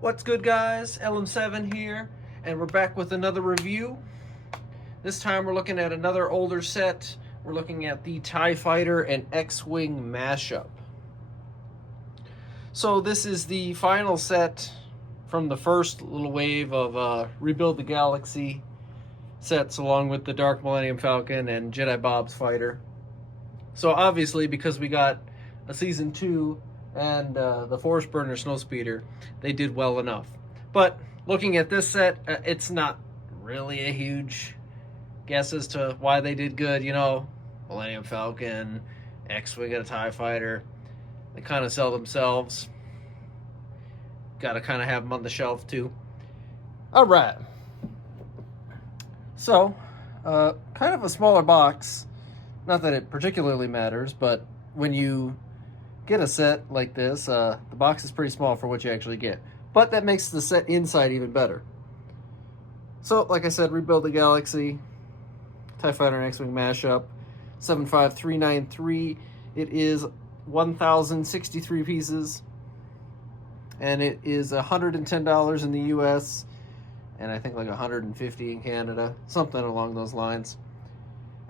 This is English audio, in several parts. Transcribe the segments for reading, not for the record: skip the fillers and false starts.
What's good, guys? LM7 here, and we're back with another review. This time we're looking at another older set. We're looking at the TIE Fighter and X-Wing Mashup. So this is the final set from the first little wave of Rebuild the Galaxy sets, along with the Dark Falcon and Jedi Bob's Fighter. So obviously, because we got a Season 2 and the Force Burner Snowspeeder, they did well enough. But looking at this set, it's not really a huge guess as to why they did good. You know, Millennium Falcon, X-Wing and a TIE Fighter, they kind of sell themselves. Got to kind of have them on the shelf too. All right. So, kind of a smaller box. Not that it particularly matters, but when you get a set like this, the box is pretty small for what you actually get. But that makes the set inside even better. So, like I said, Rebuild the Galaxy, TIE Fighter and X-Wing Mashup, 75393. It is 1,063 pieces, and it is $110 in the US, and I think like $150 in Canada, something along those lines.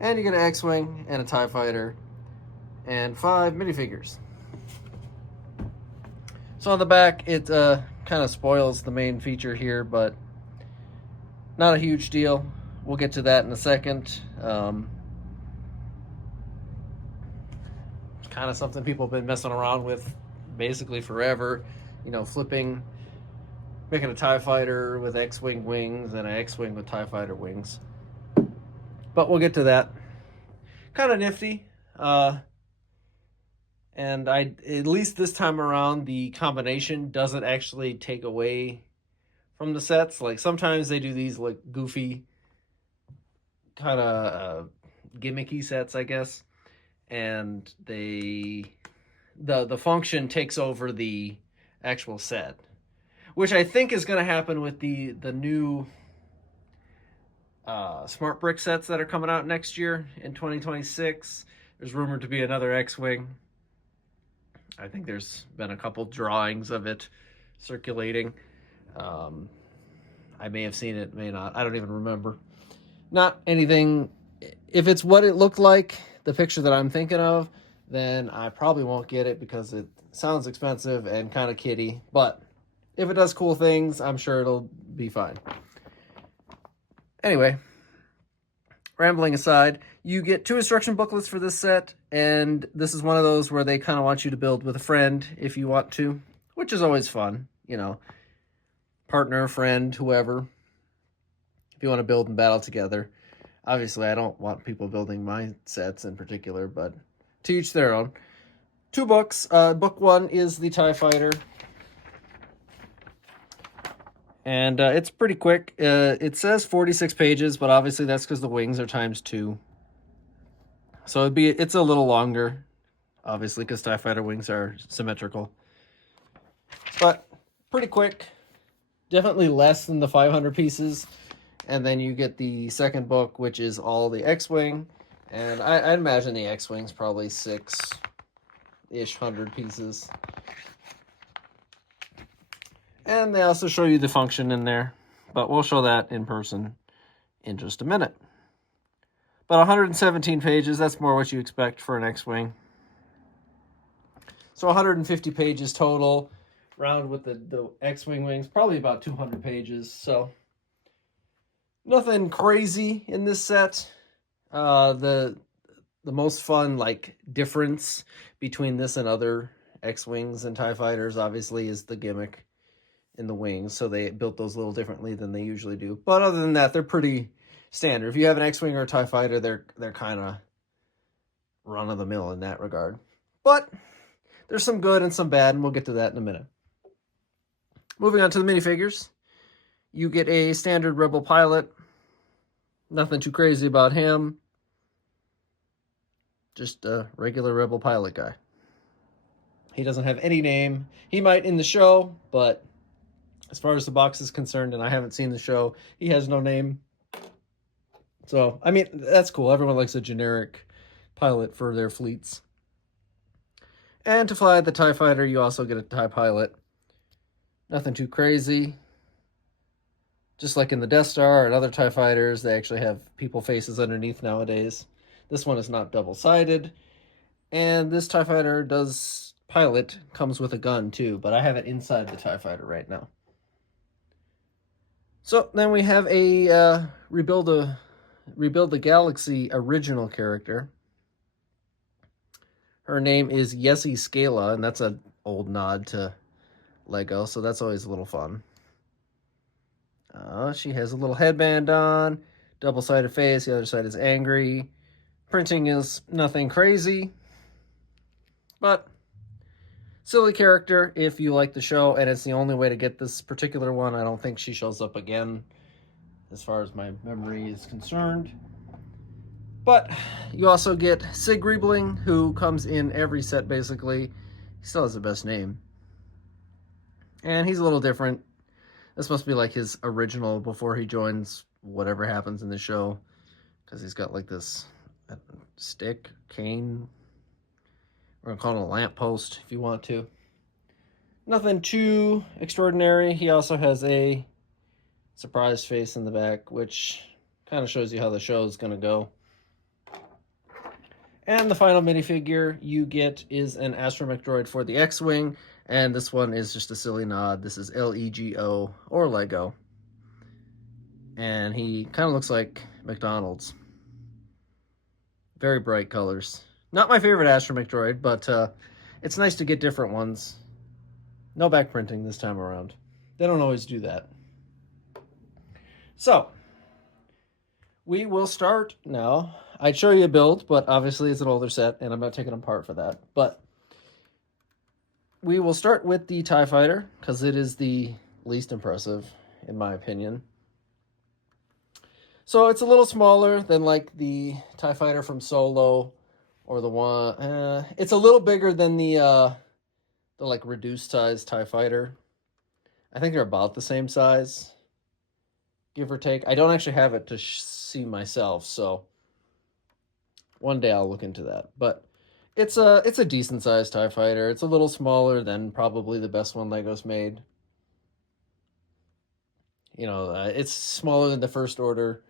And you get an X-Wing and a TIE Fighter and 5 minifigures. So on the back, it kind of spoils the main feature here, but not a huge deal. We'll get to that in a second. Kind of something people have been messing around with basically forever. You know, making a TIE Fighter with X-Wing wings and an X-Wing with TIE Fighter wings. But we'll get to that. Kind of nifty. And at least this time around, the combination doesn't actually take away from the sets. Like sometimes they do these like goofy, kind of gimmicky sets, I guess, and the function takes over the actual set, which I think is going to happen with the new smart brick sets that are coming out next year in 2026. There's rumored to be another X-Wing. I think there's been a couple drawings of it circulating. I may have seen it, may not. I don't even remember. Not anything. If it's what it looked like, the picture that I'm thinking of, then I probably won't get it because it sounds expensive and kind of kiddie. But if it does cool things, I'm sure it'll be fine. Anyway, rambling aside, you get 2 instruction booklets for this set, and this is one of those where they kind of want you to build with a friend if you want to, which is always fun, you know, partner, friend, whoever, if you want to build and battle together. Obviously, I don't want people building my sets in particular, but to each their own. 2 books. Book 1 is the TIE Fighter. And it's pretty quick. It says 46 pages, but obviously that's because the wings are times 2. So it's a little longer, obviously, because TIE Fighter wings are symmetrical. But pretty quick. Definitely less than the 500 pieces. And then you get the second book, which is all the X-Wing. And I'd imagine the X-Wing's probably 6-ish hundred pieces. And they also show you the function in there, but we'll show that in person in just a minute. But 117 pages, that's more what you expect for an X-Wing. So 150 pages total, round with the X-Wing wings, probably about 200 pages. So nothing crazy in this set. The most fun like difference between this and other X-Wings and TIE Fighters obviously is the gimmick in the wings, so they built those a little differently than they usually do. But other than that, they're pretty standard. If you have an X-Wing or a TIE Fighter, they're kind of run-of-the-mill in that regard. But there's some good and some bad, and we'll get to that in a minute. Moving on to the minifigures. You get a standard Rebel pilot. Nothing too crazy about him. Just a regular Rebel pilot guy. He doesn't have any name. He might in the show, but as far as the box is concerned, and I haven't seen the show, he has no name. So, I mean, that's cool. Everyone likes a generic pilot for their fleets. And to fly the TIE Fighter, you also get a TIE pilot. Nothing too crazy. Just like in the Death Star and other TIE fighters, they actually have people faces underneath nowadays. This one is not double-sided. And this TIE fighter does pilot, comes with a gun too, but I have it inside the TIE fighter right now. So then we have a Rebuild the Galaxy original character. Her name is Yessie Scala, and that's an old nod to Lego, so that's always a little fun. She has a little headband on, double-sided face, the other side is angry. Printing is nothing crazy, but silly character if you like the show, and it's the only way to get this particular one. I don't think she shows up again, as far as my memory is concerned. But you also get Sig Riebling, who comes in every set, basically. He still has the best name. And he's a little different. This must be like his original before he joins whatever happens in the show. Because he's got like this stick, cane. We're going to call it a lamppost if you want to. Nothing too extraordinary. He also has a surprise face in the back, which kind of shows you how the show is going to go. And the final minifigure you get is an astromech droid for the X-Wing, and this one is just a silly nod. This is LEGO, or Lego. And he kind of looks like McDonald's. Very bright colors. Not my favorite astromech droid, but it's nice to get different ones. No back printing this time around. They don't always do that. So, we will start now. I'd show you a build, but obviously it's an older set, and I'm not taking them apart for that. But we will start with the TIE Fighter, because it is the least impressive, in my opinion. So it's a little smaller than like the TIE Fighter from Solo, or the one... it's a little bigger than the like reduced size TIE Fighter. I think they're about the same size, give or take. I don't actually have it to see myself, so one day I'll look into that. But it's a decent sized TIE Fighter. It's a little smaller than probably the best one Lego's made. You know, it's smaller than the First Order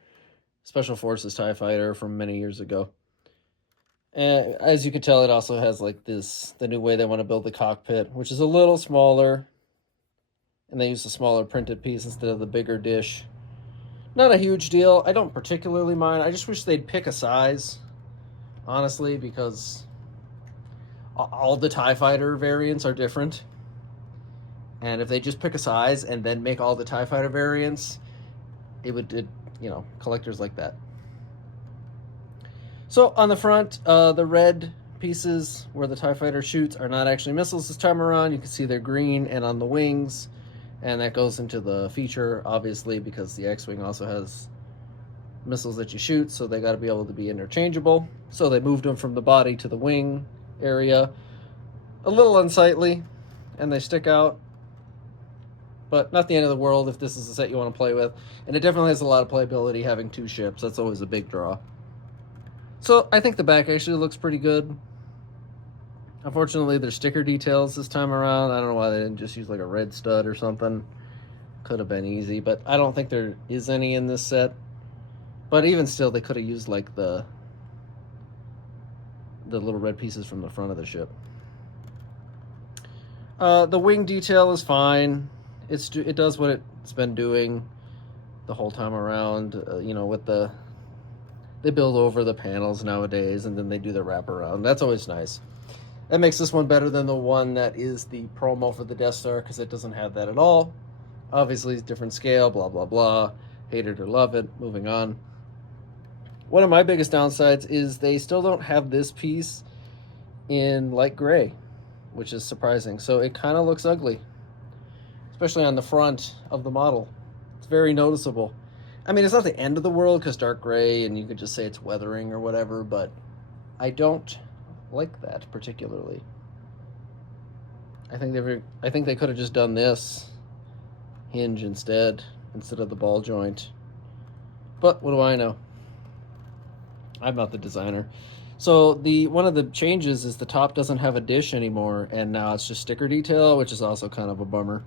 Special Forces TIE Fighter from many years ago. And as you can tell, it also has like the new way they want to build the cockpit, which is a little smaller. And they use a smaller printed piece instead of the bigger dish. Not a huge deal. I don't particularly mind. I just wish they'd pick a size, honestly, because all the TIE Fighter variants are different. And if they just pick a size and then make all the TIE Fighter variants, it would, you know, collectors like that. So on the front, the red pieces where the TIE Fighter shoots are not actually missiles this time around. You can see they're green, and on the wings, and that goes into the feature, obviously, because the X-Wing also has missiles that you shoot, so they got to be able to be interchangeable. So they moved them from the body to the wing area. A little unsightly, and they stick out, but not the end of the world if this is a set you want to play with. And it definitely has a lot of playability having two ships. That's always a big draw. So I think the back actually looks pretty good. Unfortunately, there's sticker details this time around. I don't know why they didn't just use like a red stud or something. Could have been easy, but I don't think there is any in this set. But even still, they could have used like the little red pieces from the front of the ship. The wing detail is fine. It does what it's been doing the whole time around. You know, with they build over the panels nowadays, and then they do the wraparound. That's always nice. That makes this one better than the one that is the promo for the Death Star, because it doesn't have that at all. Obviously, it's different scale, blah, blah, blah. Hate it or love it. Moving on. One of my biggest downsides is they still don't have this piece in light gray, which is surprising. So it kind of looks ugly, especially on the front of the model. It's very noticeable. I mean, it's not the end of the world because dark gray, and you could just say it's weathering or whatever, but I don't like that particularly. I think they could have just done this hinge instead of the ball joint. But what do I know? I'm not the designer. So one of the changes is the top doesn't have a dish anymore, and now it's just sticker detail, which is also kind of a bummer.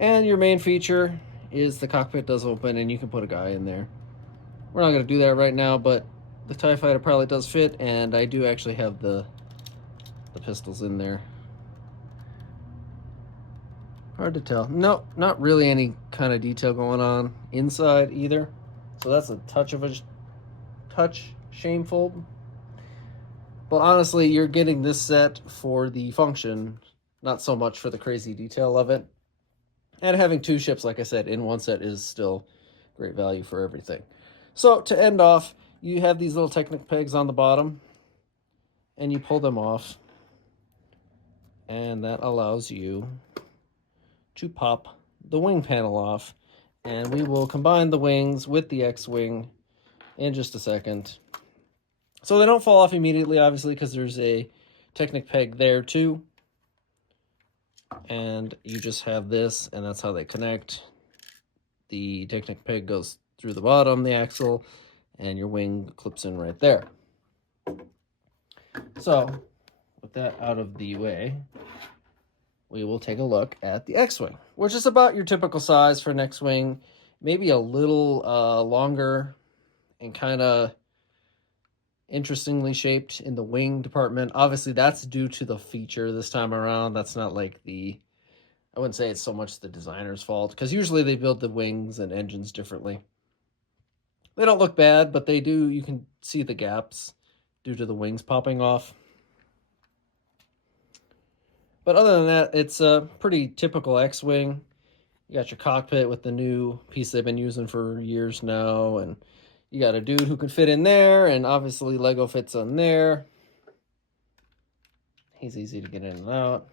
And your main feature is the cockpit does open and you can put a guy in there. We're not going to do that right now, but the TIE Fighter probably does fit, and I do actually have the pistols in there. Hard to tell. No, not really any kind of detail going on inside either. So that's a touch shameful. But honestly, you're getting this set for the function, not so much for the crazy detail of it. And having two ships, like I said, in one set is still great value for everything. So to end off, you have these little Technic pegs on the bottom, and you pull them off, and that allows you to pop the wing panel off. And we will combine the wings with the X-Wing in just a second. So they don't fall off immediately, obviously, because there's a Technic peg there too. And you just have this, and that's how they connect. The Technic peg goes through the bottom, the axle, and your wing clips in right there. So, with that out of the way, we will take a look at the X-Wing, which is about your typical size for an X-Wing, maybe a little longer and kind of interestingly shaped in the wing department. Obviously, that's due to the feature this time around. That's not like I wouldn't say it's so much the designer's fault, because usually they build the wings and engines differently. They don't look bad, but they do, you can see the gaps due to the wings popping off. But other than that, it's a pretty typical X-Wing. You got your cockpit with the new piece they've been using for years now, and you got a dude who can fit in there, and obviously Lego fits on there. He's easy to get in and out.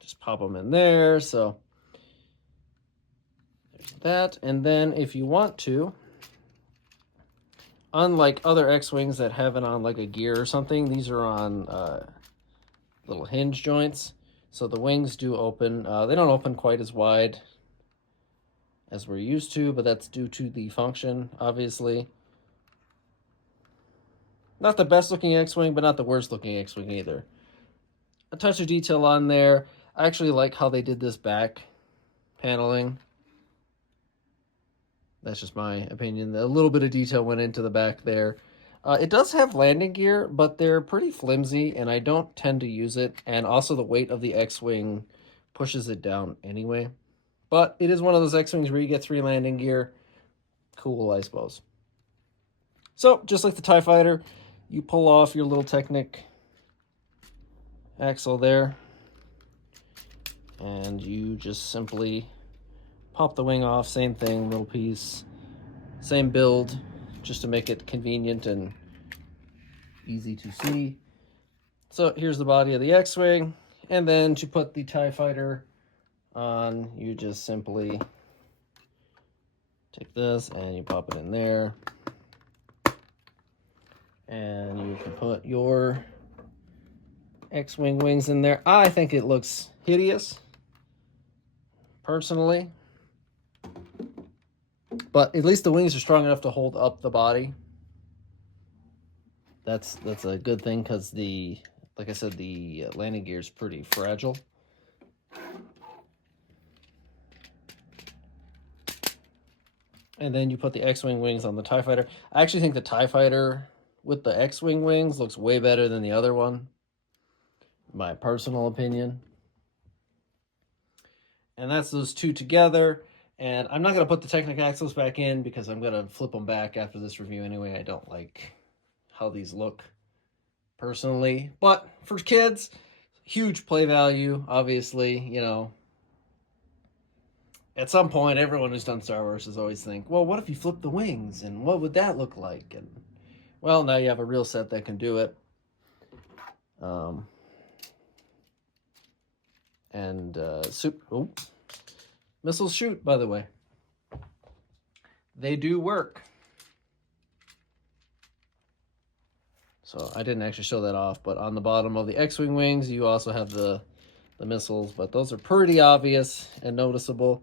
Just pop them in there, so there's that. And then if you want to, unlike other X-Wings that have it on like a gear or something, these are on little hinge joints. So the wings do open. They don't open quite as wide as we're used to, but that's due to the function, obviously. Not the best looking X-Wing, but not the worst looking X-Wing either. A touch of detail on there. I actually like how they did this back paneling. That's just my opinion. A little bit of detail went into the back there. It does have landing gear, but they're pretty flimsy, and I don't tend to use it. And also the weight of the X-Wing pushes it down anyway. But it is one of those X-Wings where you get 3 landing gear. Cool, I suppose. So, just like the TIE Fighter, you pull off your little Technic axle there. And you just simply pop the wing off, same thing, little piece, same build, just to make it convenient and easy to see. So here's the body of the X-Wing, and then to put the TIE Fighter on, you just simply take this and you pop it in there, and you can put your X-Wing wings in there. I think it looks hideous, personally. But at least the wings are strong enough to hold up the body. That's a good thing, because like I said, the landing gear is pretty fragile. And then you put the X-Wing wings on the TIE Fighter. I actually think the TIE Fighter with the X-Wing wings looks way better than the other one, my personal opinion. And that's those two together. And I'm not going to put the Technic axles back in, because I'm going to flip them back after this review anyway. I don't like how these look, personally. But for kids, huge play value, obviously. You know, at some point, everyone who's done Star Wars has always think, well, what if you flip the wings? And what would that look like? And, well, now you have a real set that can do it. Missiles shoot, by the way. They do work. So I didn't actually show that off, but on the bottom of the X-Wing wings, you also have the missiles, but those are pretty obvious and noticeable.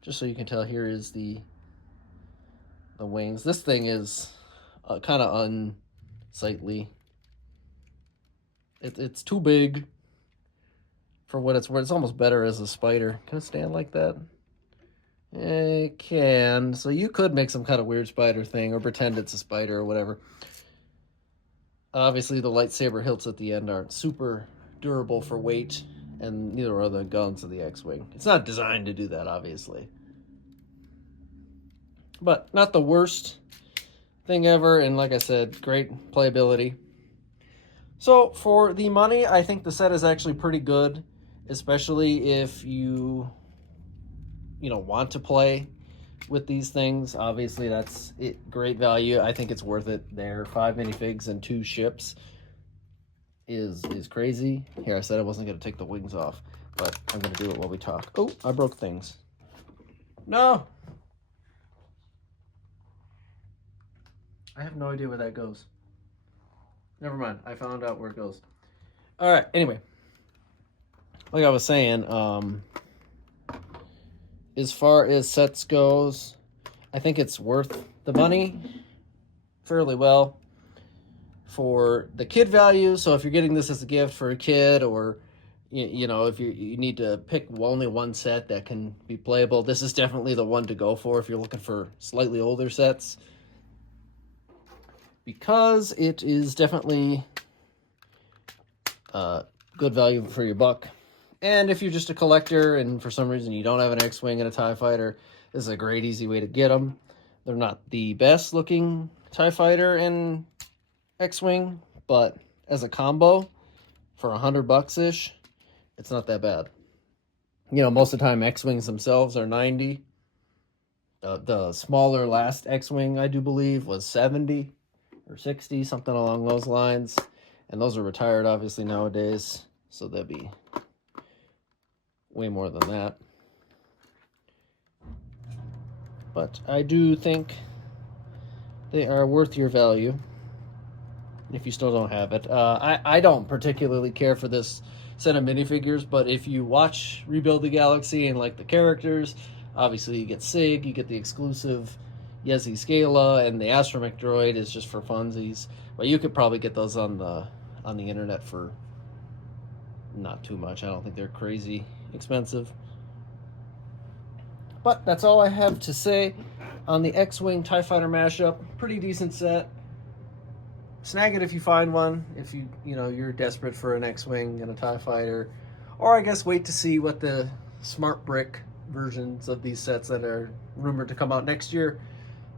Just so you can tell, here is the wings. This thing is kind of unsightly. It's too big for what it's worth. It's almost better as a spider. Can it stand like that? It can. So you could make some kind of weird spider thing or pretend it's a spider or whatever. Obviously, the lightsaber hilts at the end aren't super durable for weight, and neither are the guns of the X-Wing. It's not designed to do that, obviously. But not the worst thing ever, and like I said, great playability. So for the money, I think the set is actually pretty good, especially if you want to play with these things. Obviously, that's it. Great value. I think it's worth it there. 5 minifigs and 2 ships is crazy. Here, I said I wasn't going to take the wings off, but I'm going to do it while we talk. Oh, I broke things. No! I have no idea where that goes. Never mind. I found out where it goes. All right. Anyway, like I was saying, as far as sets goes, I think it's worth the money fairly well for the kid value. So if you're getting this as a gift for a kid, or if you need to pick only one set that can be playable, this is definitely the one to go for if you're looking for slightly older sets, because it is definitely good value for your buck. And if you're just a collector and for some reason you don't have an X-Wing and a TIE Fighter, this is a great, easy way to get them. They're not the best looking TIE Fighter and X-Wing, but as a combo for $100-ish, it's not that bad. Most of the time X-Wings themselves are $90. The smaller last X-Wing, I do believe, was $70 or $60, something along those lines. And those are retired, obviously, nowadays, so they'll be way more than that. But I do think they are worth your value if you still don't have it. I don't particularly care for this set of minifigures, but if you watch Rebuild the Galaxy and like the characters, obviously you get Sig, you get the exclusive Yezi Scala, and the Astromech droid is just for funsies. But you could probably get those on the internet for not too much. I don't think they're crazy expensive. But that's all I have to say on the X-Wing TIE Fighter mashup. Pretty decent set. Snag it if you find one, if you're desperate for an X-Wing and a TIE Fighter. Or I guess wait to see what the Smart Brick versions of these sets that are rumored to come out next year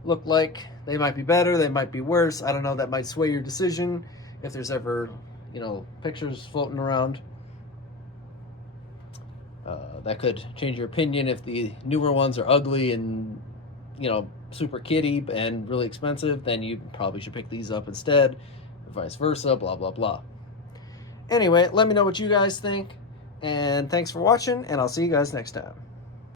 look like. They might be better, they might be worse. I don't know, that might sway your decision if there's ever, pictures floating around. That could change your opinion if the newer ones are ugly and, super kiddie and really expensive. Then you probably should pick these up instead, or vice versa, blah, blah, blah. Anyway, let me know what you guys think, and thanks for watching, and I'll see you guys next time.